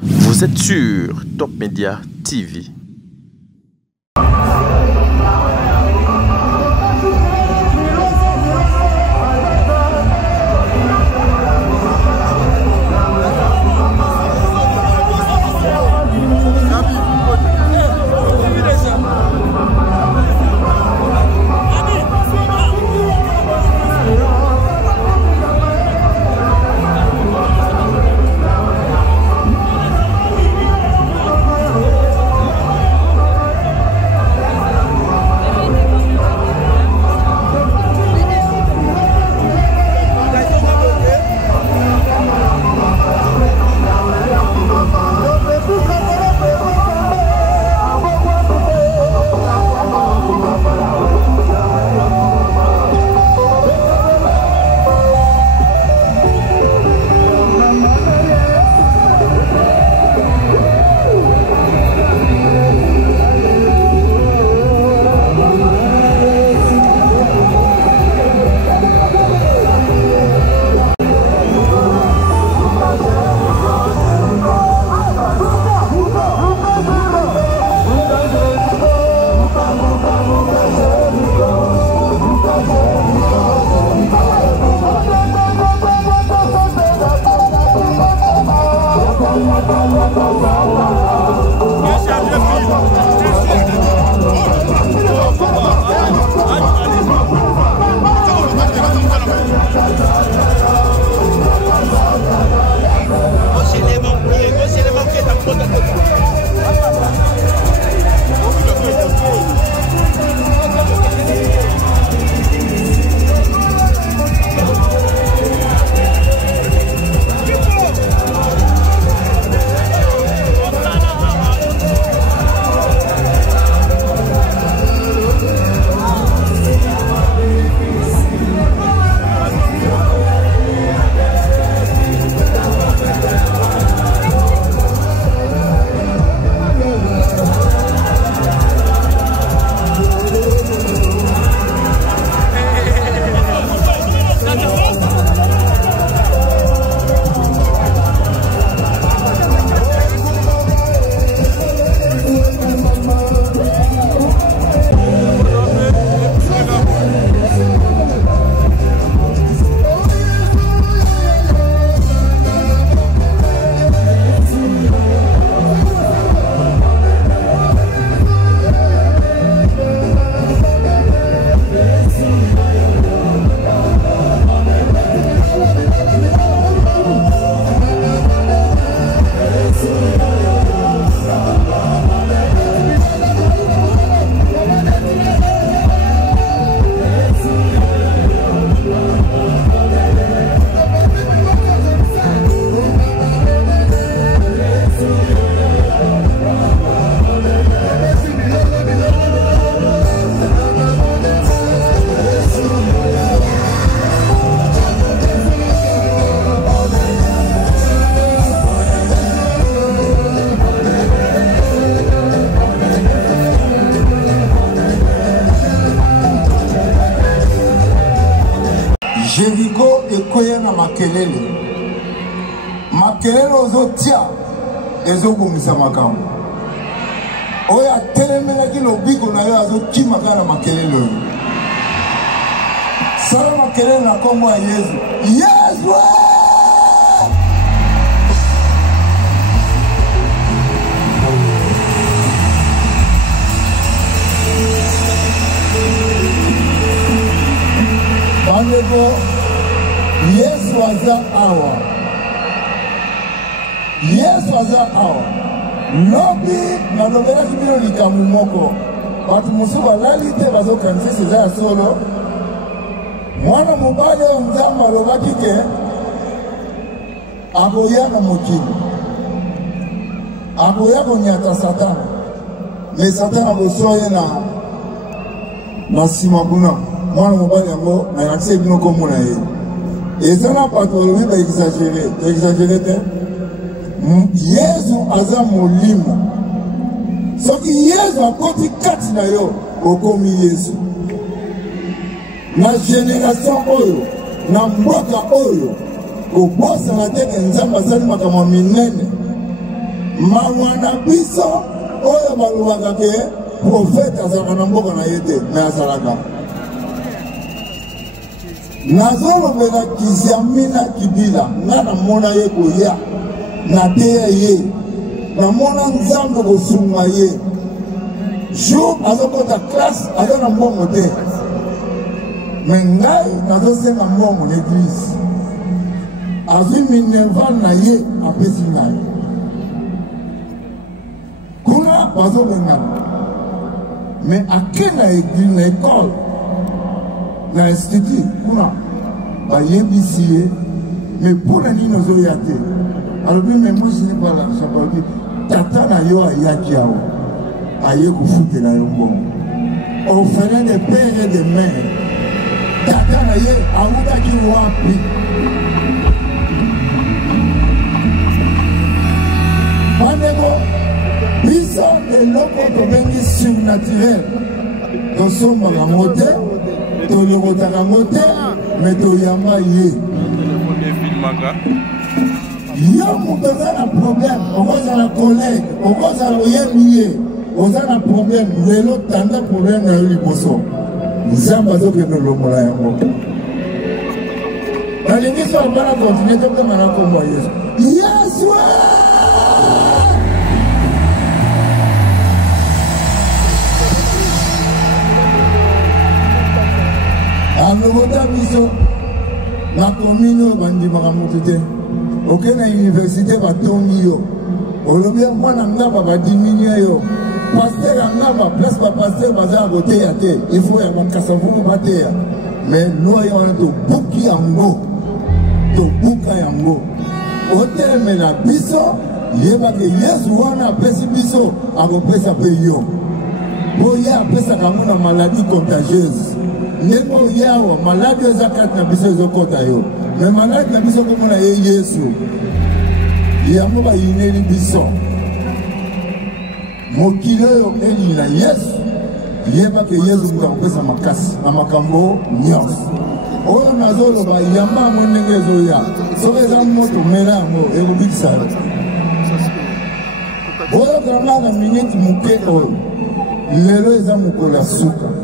Vous êtes sur Top Media TV. Jericho ekoya na makelele. Makelele ozotia ezobungisa makambo. Oya telemelaki lobiko na yo azokima kana makelele oyo. Sala makelele na kombo ya Yesu. Yesu! Bandeko, Yesu aza awa. Yesu aza awa. Lobi na lobela kibilo likamu moko. Batu musuba lalite bazo kanisi za solo. Mwana mubale wa mzama lobaki ke aboya na mokini. Aboya konyata satana. Le satana bosoye na sima kuna. mwana mobali yango na accès bino kombo na ye ezana pathologie ba exagéré te Yesu aza molimo soki Yesu akoti kati na yo okomi Yesu na génération oyo na mboka oyo kobosana te nzambe asali makambo minene mawa na biso oyo balobaka ke profete azalaka na mboka na ye te me azalaka nazolobela kiziamina kibila nga namona ye koya nateya ye namona nzambe kosunga ye jour azokota classe aza na mbongo te me ngai nazosenga mbongo na eglise azwi minerval na ye apesi ngai kuna bazobengana me ake na eglise na ekole na institut kuna bayebisi ye me mpona nini ozoya te alobi me moi je n'ai pas l'argent balobi tata na yo ayaki awa aye kofutela yo mbongo orphelin de père et de mère tata na ye awutaki wapi bandeko biso eloko tobengi surnaturel tosombaka yango te tolokotaka yango te me toyamba ye yo moto oza na problème okozala collègue okozala oyebi ye oza na problème lelo tanda problème na yo liboso nzambe azokende olongola yango nalingi so abana kontinue tokema na kombo ya yesu yesu alokota biso na komini oyo bandimaka motu te oke na université batongi yo olobi mwana ngaba badiminie yo paster ya ngaba place bapaster baza ya koteya te ifo ya bakasa vumu bateya me loi wana tobuki yango tobuka yango otelemela biso yebake yesu wana apesi biso akopesa mpe yo po ye apesaka yango na maladie contagieuse ndenge oyawa maladi eza kati na biso ezokota yo me maladi na biso komona ye yesu yango bayineli biso mokili oyo elili na yesu yebake yesu moto akopesa makasi na makambo nyonso oyo nazoloba yamba yango ndenge ezoya soki eza moto mela yango ekobikisa yo oyokanga na miniti moke oyo lelo eza mokolo ya suka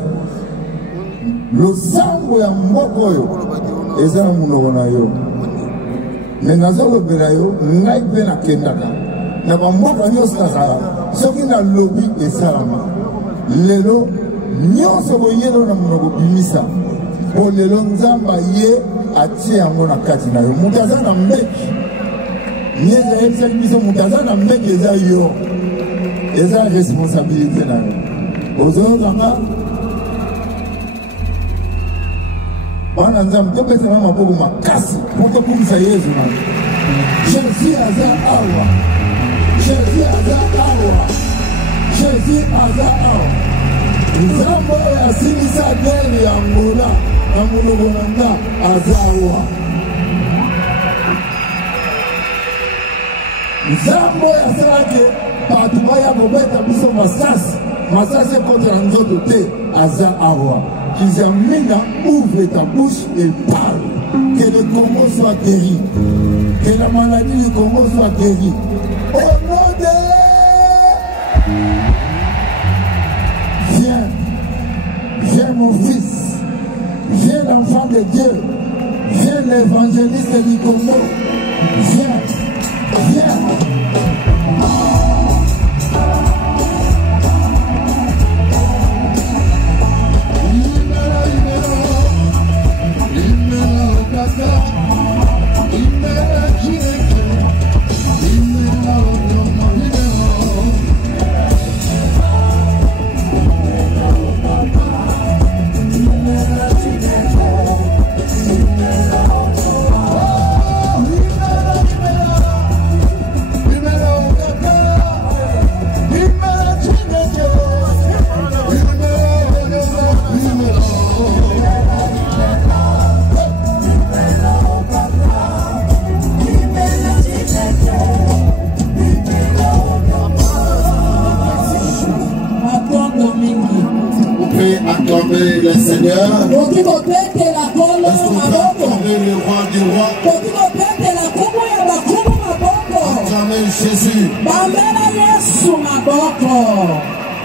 losango ya mboka oyo eza na monoko na yo me nazolobela yo ngai mpe nakendaka na bamboka nyonso kaka soki nalobi esalama lelo nyonso boyelo na monoko bimisa po lelo nzambe ye atie yango na kati na yo moto aza na mbeki nyeza yebisaki biso moto aza na mbeki eza yo eza responsabilité na yo ozoyokanga bana nzambe topesana maboko makasi mpo tokumisa yesu na jésus aza awa jésus aza awa jésus aza awa nzambe oyo asilisa guerre ya ngola na monoko na nga aza awa nzambe oyo asalaki bato baya kobeta biso masasi ekotela nzoto te aza awa Kizamina, ouvre ta bouche et parle. Que le Congo soit guéri. Que la maladie du Congo soit guérie. Au nom de... Viens mon fils. Viens l'enfant de Dieu. Viens l'évangéliste du Congo. Viens. acclamer le Seigneur? Est-ce qu'on peut acclamer le roi du roi? Acclamer Jésus.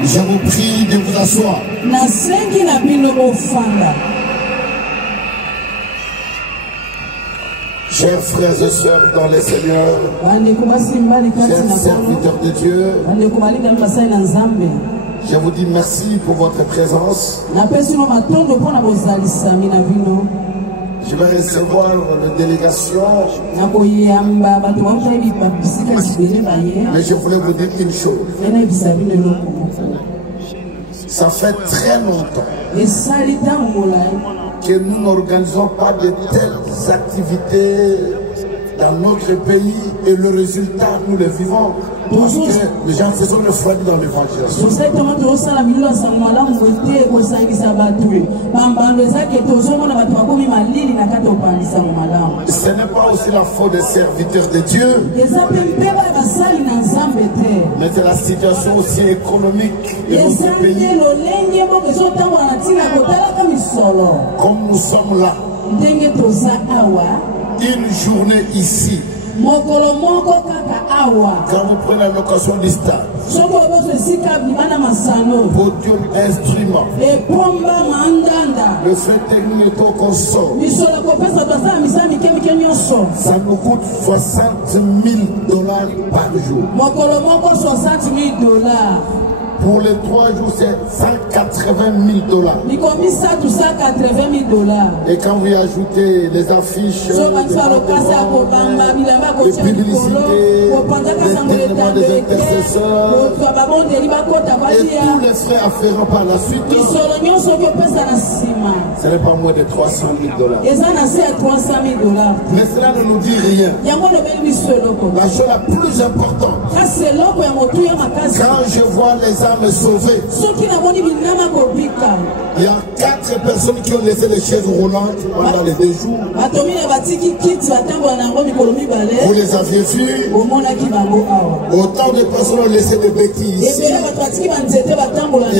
Je vous prie de vous asseoir. Chers frères et sœurs dans les Seigneurs, chers serviteurs de Dieu, je vous dis merci pour votre présence. Je vais recevoir la délégation, mais je voulais vous dire une chose. Ça fait très longtemps que nous n'organisons pas de telles activités dans notre pays et le résultat, nous le vivons. Parce que les gens se sont refroidis dans l'évangile. Ce n'est pas aussi la faute des serviteurs de Dieu, mais c'est la situation aussi économique de notre pays. Comme nous sommes là, une journée ici, quand vous prenez l'occasion du stade, podium, instrument, le fait technique est au console, ça nous coûte $60,000 par jour. Pour les 3 jours, c'est $180,000. Et quand vous ajoutez les affiches, les publicités, les témoins des intercesseurs, et tous les frais afférents par la suite, ce n'est pas moins de $300,000. Mais cela ne nous dit rien. La chose la plus importante, quand je vois les âmes sauvées, il y a 4 personnes qui ont laissé les chaises roulantes pendant les 2 jours. Vous les aviez vus. Autant de personnes ont laissé des béquilles ici. Et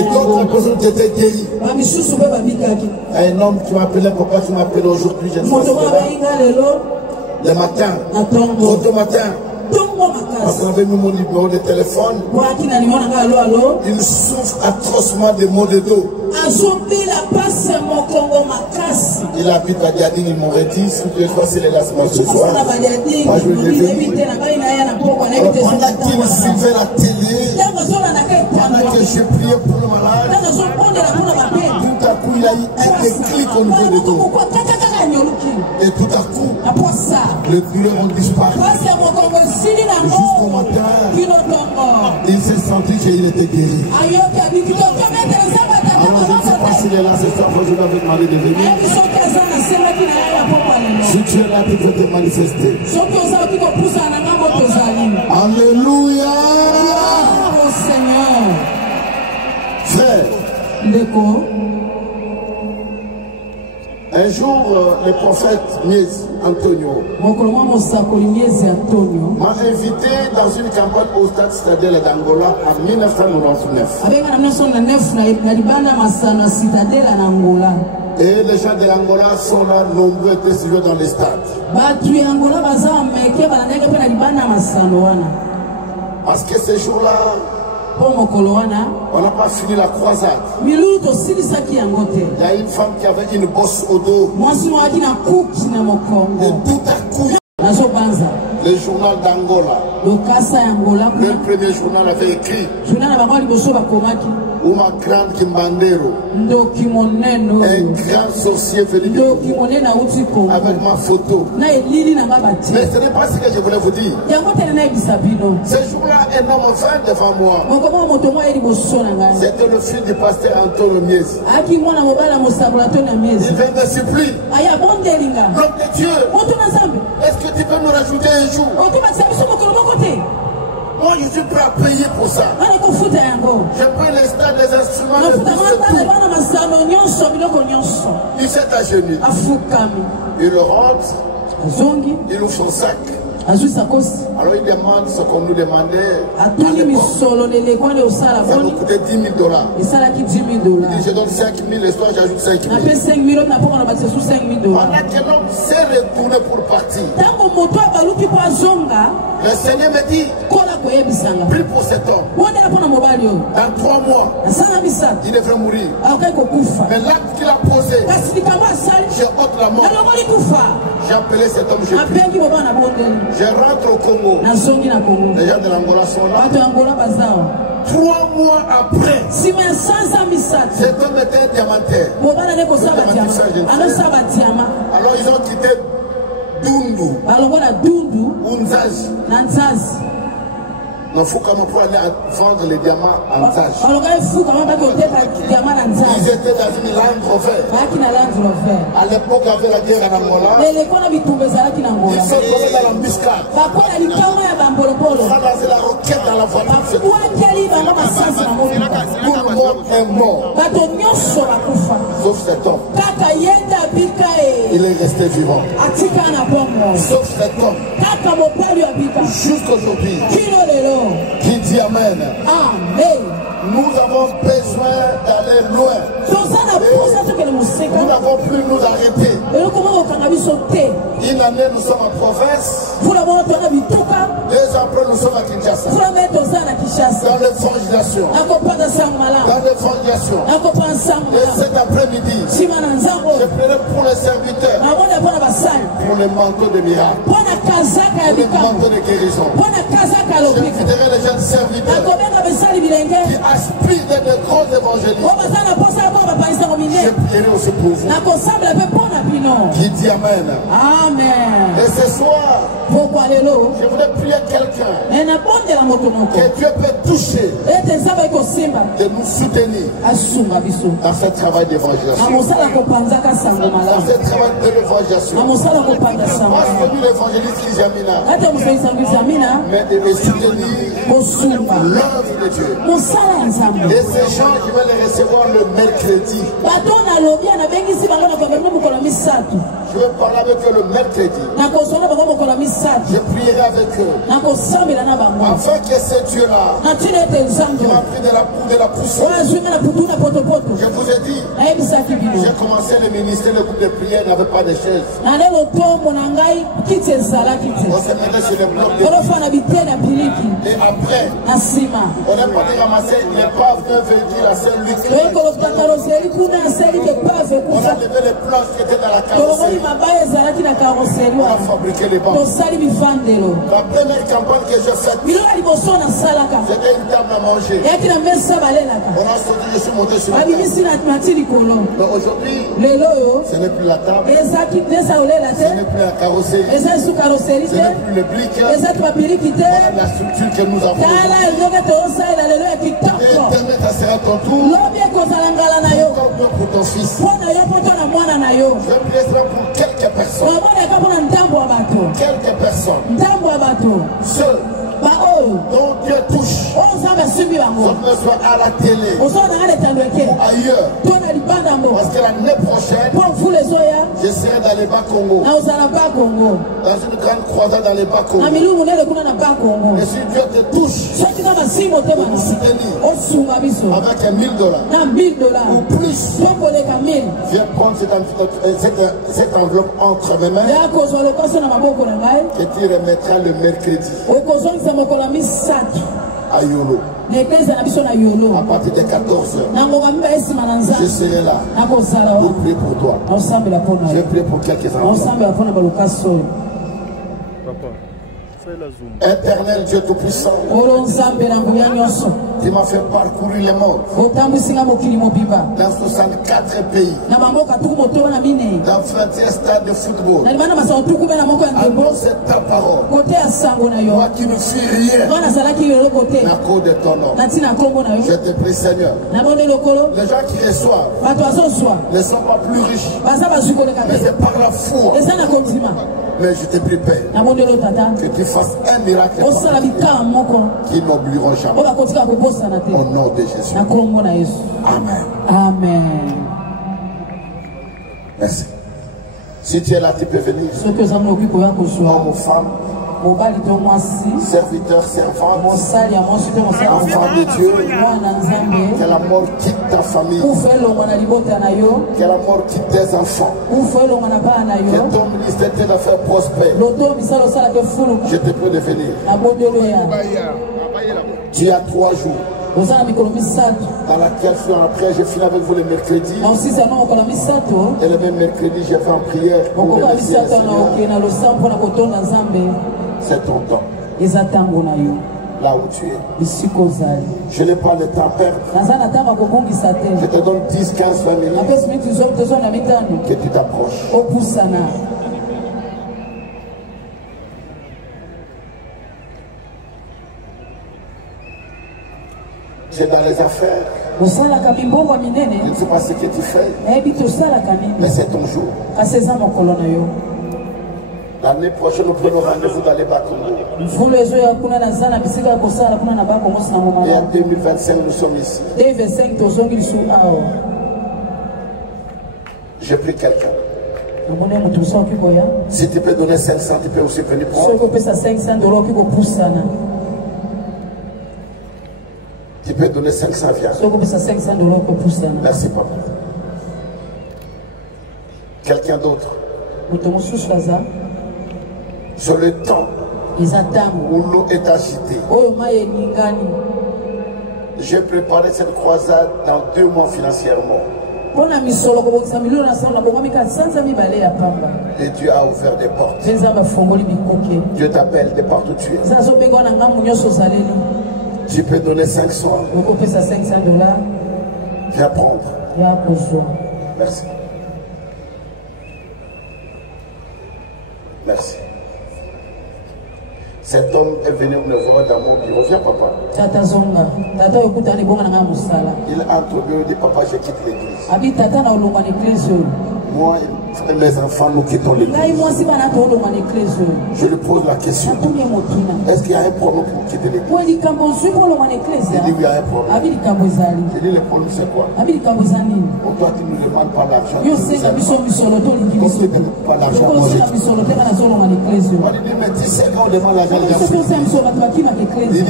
d'autres personnes étaient guéries. Un homme qui m'appelait, pourquoi tu m'appelles aujourd'hui? Je ne sais pas. Le matin, au matin, parce qu'on avait mis mon numéro de téléphone, il souffre atrocement de maux de dos. Il habite à Diadine, ils m'aurait dit, si je crois que c'est les lassements ce soir. Moi, je l'ai vu. Pendant qu'il suivait la télé, pendant que je priais pour le malade, tout à coup, il a eu un déclic au niveau des dos. Et tout à coup, les douleurs ont disparu. Jusqu'au matin, il s'est senti qu'il était guéri. Alors je ne sais pas s'il est là ce soir, je vais vous demander de venir. Si tu es là, tu peux te manifester. Alléluia. Frère, un jour, le prophète Mies Antonio m'a invité dans une campagne au stade Citadelle d'Angola en 1999. Et les gens de l'Angola sont là, nombreux étaient suivis dans les stades. Parce que ces jours-là, on n'a pas fini la croisade. Il y a une femme qui avait une bosse au dos. Et tout à coup, le journal d'Angola, le premier journal avait écrit Uma Grande Kimbandero, un grand sorcier venu avec ma photo. Mais ce n'est pas ce que je voulais vous dire. Ce jour-là, un homme vint devant moi. C'était le fils du pasteur Antonio Mies. Il vint me supplier. L'homme de Dieu, est-ce que tu peux me rajouter un jour? Moi, je suis prêt à payer pour ça. Je prends les stades, les instruments, il s'est agenouillé. Il rentre, il ouvre son sac. Alors il demande ce qu'on nous demandait. Ça nous coûtait $10 000. Il dit je donne 5 000, l'histoire j'ajoute 5 000. Pendant que l'homme s'est retourné pour partir, le Seigneur me dit, prie pour cet homme. Dans 3 mois, il devrait mourir. Mais l'acte qu'il a posé, je ôte la mort. J'ai appelé cet homme, je rentre au Congo. Les gens de l'Angola sont là. 3 mois après, cet homme était diamantaire. Alors ils ont quitté Dundu, Unzazi. Il faut comment pour aller vendre les diamants en Nzazi. Ils étaient dans une Land Rover. À l'époque, il y avait la guerre en Angola. Ils sont tombés dans l'embuscade. Ils ont lancé la roquette dans la voiture. Tout le monde est mort. Sauf cet homme. Il est resté vivant. Sauf cet homme. Jusqu'aujourd'hui. Qui dit Amen. Amen. Nous avons besoin d'aller loin. Nous n'avons plus nous arrêter. Une année nous sommes en province. 2 ans après nous sommes à Kinshasa. Dans l'évangélisation. Et cet après-midi, je prierai pour les serviteurs. Pour les manteaux de miracles. Pour les manteaux de guérison. Je quitterai les jeunes serviteurs qui aspirent d'être de grands évangélistes. Je prierai aussi pour vous. Qui dit Amen. Amen. Et ce soir, je voudrais prier quelqu'un que Dieu peut toucher de nous soutenir dans ce travail d'évangélisation. Dans ce travail de l'évangélisation. Pas celui l'évangéliste qui Jamina, mais de soutenir l'œuvre de Dieu. Et ces gens, je vais les recevoir le mercredi. Je vais parler avec eux le mercredi. Je prierai avec eux. Afin que ce Dieu-là, qui m'a pris de la poussière, je vous ai dit, j'ai commencé le ministère, le groupe de prière n'avait pas de chaise. On se mettait sur le bloc de prière. Et après, on est parti ramasser l'épave d'un véhicule à Saint-Luc. On a levé les planches qui étaient dans la carrosserie. On a fabriqué les bancs. La première campagne que j'ai faite, j'étais une table à manger. On a sauté, je suis monté sur la table. Mais aujourd'hui, ce n'est plus la table. Ce n'est plus la carrosserie. Ce n'est plus le blic. Voilà la structure que nous avons. Et demain, ça sera ton tour. Pour ton fils. Je prier pour quelques personnes. Quelques personnes. Seuls. Donc Dieu touche. Que ce soit à la télé ou ailleurs. Parce que l'année prochaine, je serai dans les Bas-Congo. Dans une grande croisade dans les Bas-Congo. Et si Dieu te touche, pour nous soutenir avec $1 000 ou plus, viens prendre cette enveloppe entre mes mains que tu remettras le mercredi à Yolo. À partir de 14h, je serai là pour prier pour toi. Je vais prier pour quelques enfants. Éternel Dieu Tout-Puissant, tu m'as fait parcourir le monde dans 64 pays, dans 21 stades de football. Annonce ta parole. Moi qui ne suis rien à cause de ton nom. Je te prie Seigneur, les gens qui reçoivent ne sont pas plus riches, mais c'est par la foi. Mais je te prie Père, que tu fasses un miracle qui n'oublieront jamais. Au nom de Jésus. Amen. Amen. Merci. Si tu es là, tu peux venir. Homme ou femme, serviteur, servante, enfant de Dieu, que la mort quitte ta famille, que la mort quitte tes enfants, que ton ministère tes affaires prospères. Je te prie de venir. Tu as 3 jours dans laquelle après je finis avec vous le mercredi. Et le même mercredi, je vais en prière pour remercier le Seigneur. C'est ton temps. Là où tu es. Je n'ai pas le temps à perdre. Je te donne 10, 15, 20 minutes. Que tu t'approches. C'est dans les affaires. Je ne sais pas ce que tu fais. Mais c'est ton jour. L'année prochaine, nous prenons rendez-vous dans les Bakongo. Et en 2025, nous sommes ici. J'ai pris quelqu'un. Si tu peux donner 500, tu peux aussi venir prendre. Tu peux donner 500, viens. Merci, papa. Quelqu'un d'autre? Sur le temps où l'eau est agitée, j'ai préparé cette croisade dans 2 mois financièrement. Et Dieu a ouvert des portes. Dieu t'appelle de partout où tu es. Tu peux donner 500. Viens prendre. Merci. Merci. Cet homme est venu me voir dans mon bureau. Viens, papa. Il a introduit, dit, papa, je quitte l'église. Moi et mes enfants, nous quittons l'église. Je lui pose la question. Est-ce qu'il y a un problème pour quitter l'église? Il dit, oui, il y a un problème. Je dis, le problème, c'est quoi? Toi, tu ne nous demandes pas l'argent. Comme tu ne demandes pas l'argent, moi, je quitte. On dit, mais tu sais quand on demande l'argent, il dit,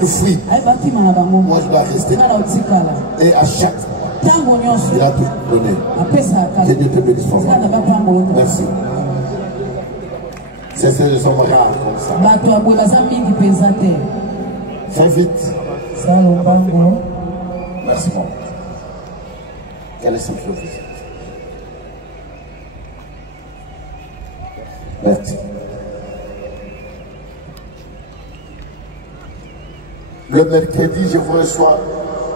il fuit. Moi, je dois rester. Et à chaque fois, il a tout donné. Que Dieu te bénisse. Merci. C'est ce que sont rares comme ça. Fais vite. Merci beaucoup. Quelle est cette visite? Merci. Le mercredi, je vous reçois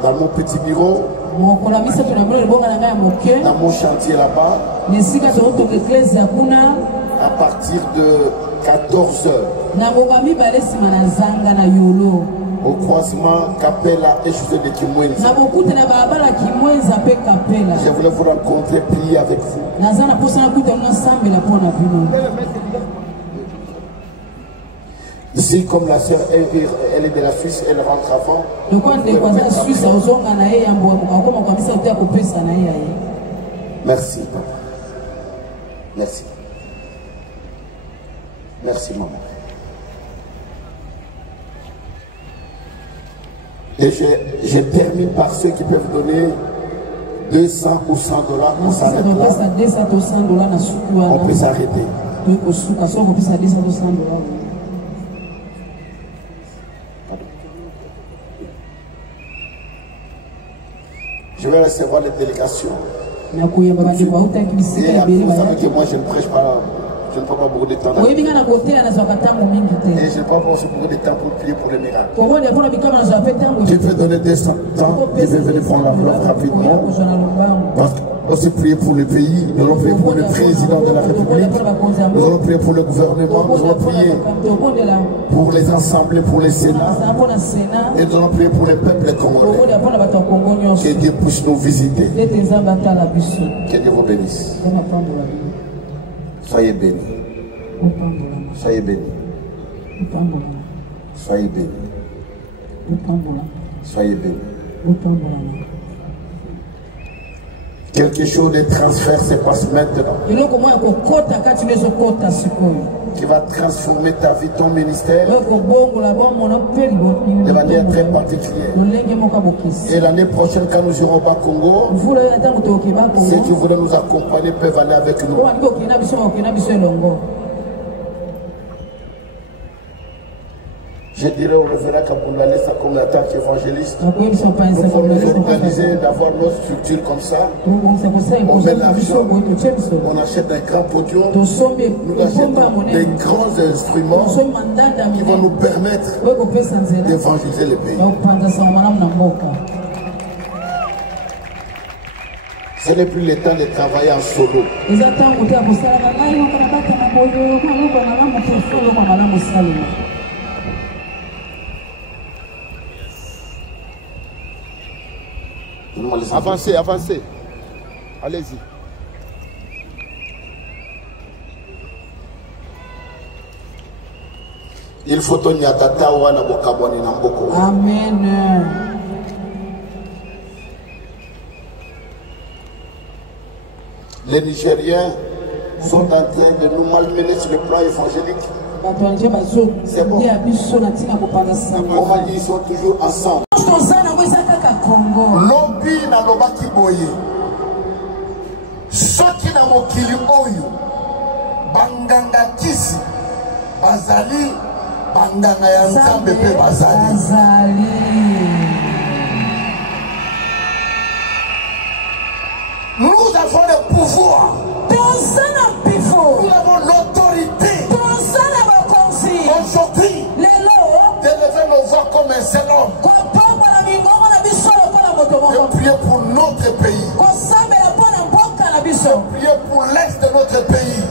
dans mon petit bureau. Dans mon chantier là-bas, à partir de 14 h, au croisement Capella et José de Kimwenza. Je voulais vous rencontrer, prier avec vous. Ici, comme la sœur, elle est de la Suisse, elle rentre avant. Merci, papa. Merci. Merci, maman. Et je termine par ceux qui peuvent donner 200 ou 100 $. On s'arrête là. On peut s'arrêter. Je vais recevoir les délégations. Et après, vous savez que moi, je ne prêche pas, je ne prends pas beaucoup de temps. Et je ne prends pas aussi beaucoup de temps pour prier pour les miracles. Tu peux donner 200 temps, je vais venir prendre l'enveloppe rapidement. Parce que aussi prier pour le pays, nous allons prier pour le président de la République, nous allons prier pour le gouvernement, nous allons prier pour les assemblées, pour les sénats, et nous allons prier pour les peuples congolais. Que Dieu puisse nous visiter. Que Dieu vous bénisse. Soyez bénis. Soyez bénis. Soyez bénis. Soyez bénis. Quelque chose de transfert se passe maintenant. qui va transformer ta vie, ton ministère de manière très particulière. Et l'année prochaine, quand nous irons au Bas-Congo, ceux qui voulaient nous accompagner peuvent aller avec nous. Je dirais au révérend Kabundale, ça comme l'attaque évangéliste. Nous pouvons nous organiser d'avoir notre structure comme ça. On met l'argent, on achète un grand podium, nous achetons des grands instruments qui vont nous permettre d'évangéliser le pays. Ce n'est plus le temps de travailler en solo. Avancez, avancez. Allez-y. Il faut tenir à tata wana bokaboni na mboko. Amen. Les Nigériens sont en train de nous malmener sur le plan évangélique. C'est bon. On va dire ils sont toujours ensemble. Lobby na lobaki boye. Soki na mokili oyo banganga kisi bazali banganga ya nzambe pe bazali. Nous avons le pouvoir. Nous avons l'autorité. Aujourd'hui, d'élever nos voix comme un seul homme. De prier pour notre pays. De prier pour l'est de notre pays.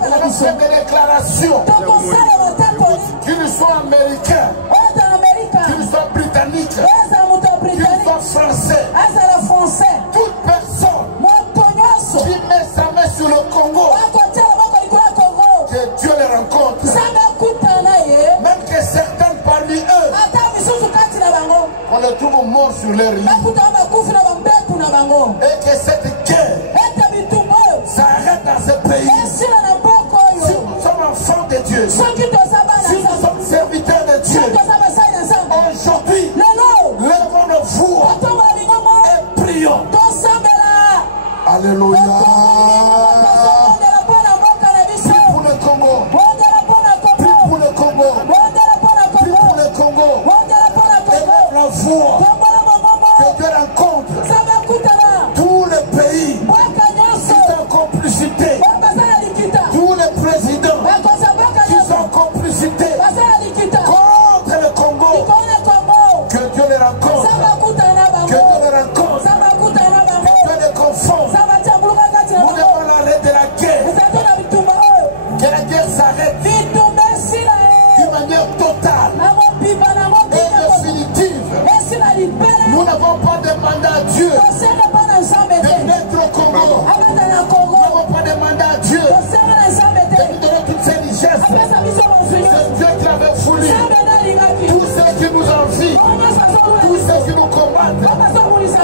Nous allons faire des déclarations. Qu'ils soient américains, qu'ils soient britanniques, qu'ils soient français. Toute personne qui met sa main sur le Congo, que Dieu les rencontre. Même que certains parmi eux, on les trouve morts sur leur lit. Et que cette guerre s'arrête dans ce pays. Si nous sommes enfants de Dieu, si nous sommes serviteurs de Dieu, aujourd'hui, levons nos voix et prions. Alléluia. Prie pour le Congo. Prie pour le Congo. Prie pour le Congo. Élève la voix. Que Dieu rencontre tous les pays qui sont en complicité. Tous les présidents qui sont en complicité contre le Congo. Que Dieu les rencontre. Que Dieu les rencontre. Que Dieu les confonde. Nous devons l'arrêt de la guerre. Que la guerre s'arrête d'une manière totale et définitive. Nous n'avons pas demandé à Dieu de mettre au Congo. Nous n'avons pas demandé à Dieu de nous donner toutes ces richesses. C'est Dieu qui l'avait voulu. Tous ceux qui nous envient, tous ceux qui nous combattent,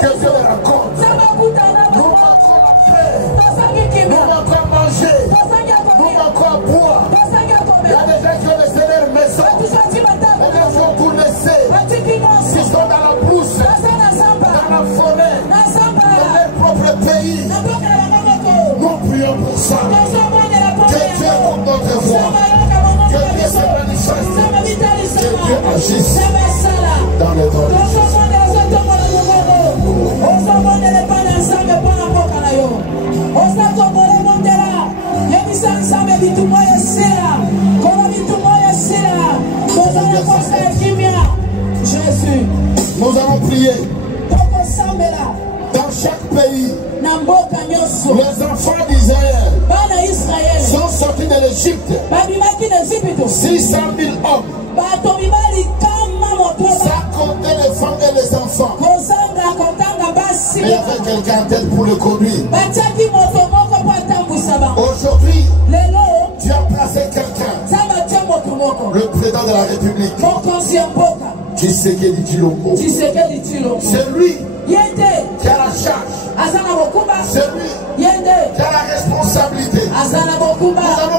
que Dieu les rencontre. Nous manquons la paix. Nous manquons à manger. Nous manquons à boire. Il y a des gens qui ont laissé leur maison. Il y a des gens qui ont tout laissé. Qui sont dans la brousse, dans la forêt, dans leur propre pays. Nous prions pour ça. Que Dieu ouvre notre voix. Que Dieu se manifeste. Que Dieu agisse dans les temps. Jésus, nous allons prier dans chaque pays. Les enfants d'Israël sont sortis de l'Égypte. 600 000 hommes, sans compter les femmes et les enfants. Mais il y avait quelqu'un en tête pour le conduire. Aujourd'hui, tu as placé quelqu'un, le président de la République, Tshisekedi Tshilombo. C'est lui qui a la charge. C'est lui qui a la responsabilité. Nous allons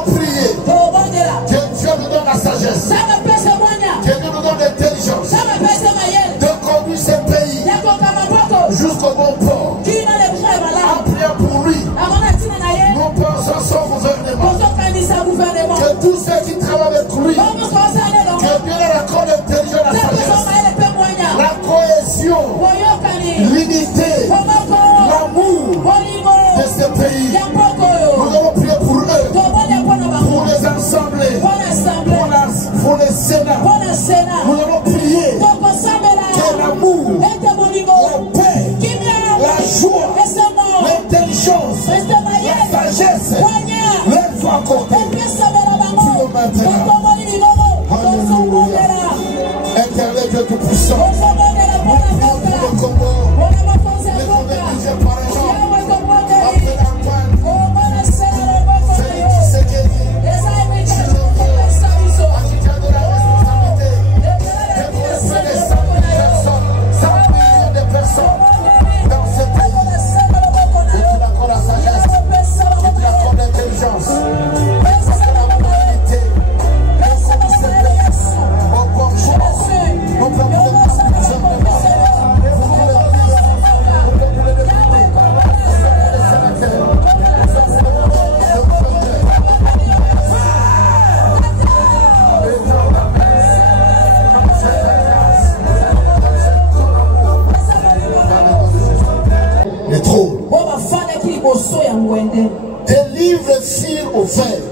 Des livres furent ouverts.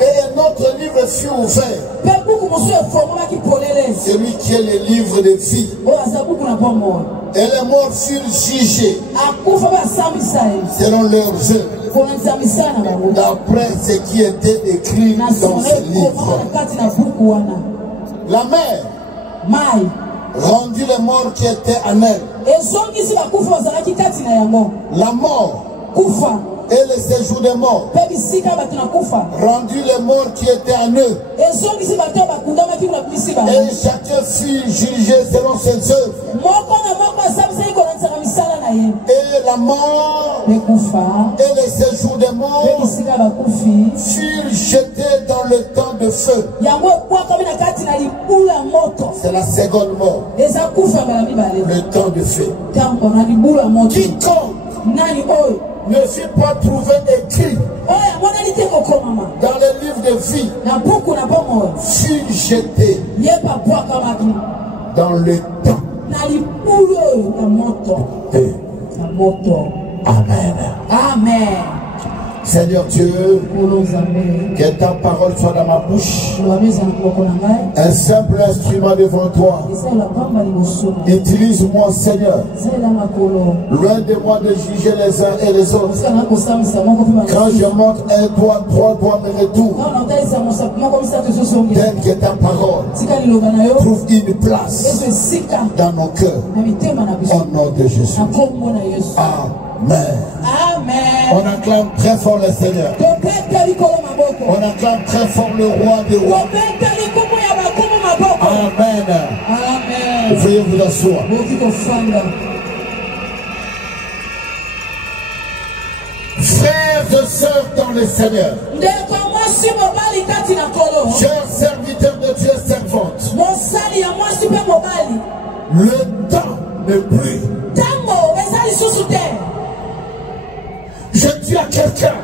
Et un autre livre fut ouvert. Celui qui est le livre de vie. Et les morts furent jugés selon leurs œuvres, d'après ce qui était écrit dans ce livre. La mer rendit les morts qui étaient en elle. La mort et le séjour des morts rendu les morts qui étaient en eux. Et chacun fut jugé selon ses œuvres. Et la mort et le séjour des morts furent jetés dans le temps de feu. C'est la seconde mort. Le temps de feu. Quiconque ne fut pas trouvé écrit dans le livre de vie fut jeté dans le temps. Amen. Amen. Seigneur Dieu, que ta parole soit dans ma bouche, un simple instrument devant toi. Utilise-moi, Seigneur, loin de moi de juger les uns et les autres. Quand je monte un doigt, trois doigts me retournent. Tel que ta parole trouve une place dans nos cœurs. Au nom de Jésus. Amen. Amen. On acclame très fort le Seigneur. On acclame très fort le roi des rois. Amen. Amen. Veuillez vous asseoir. Frères et sœurs dans le Seigneur, chers serviteurs de Dieu servantes, le temps n'est plus. Je dis à quelqu'un,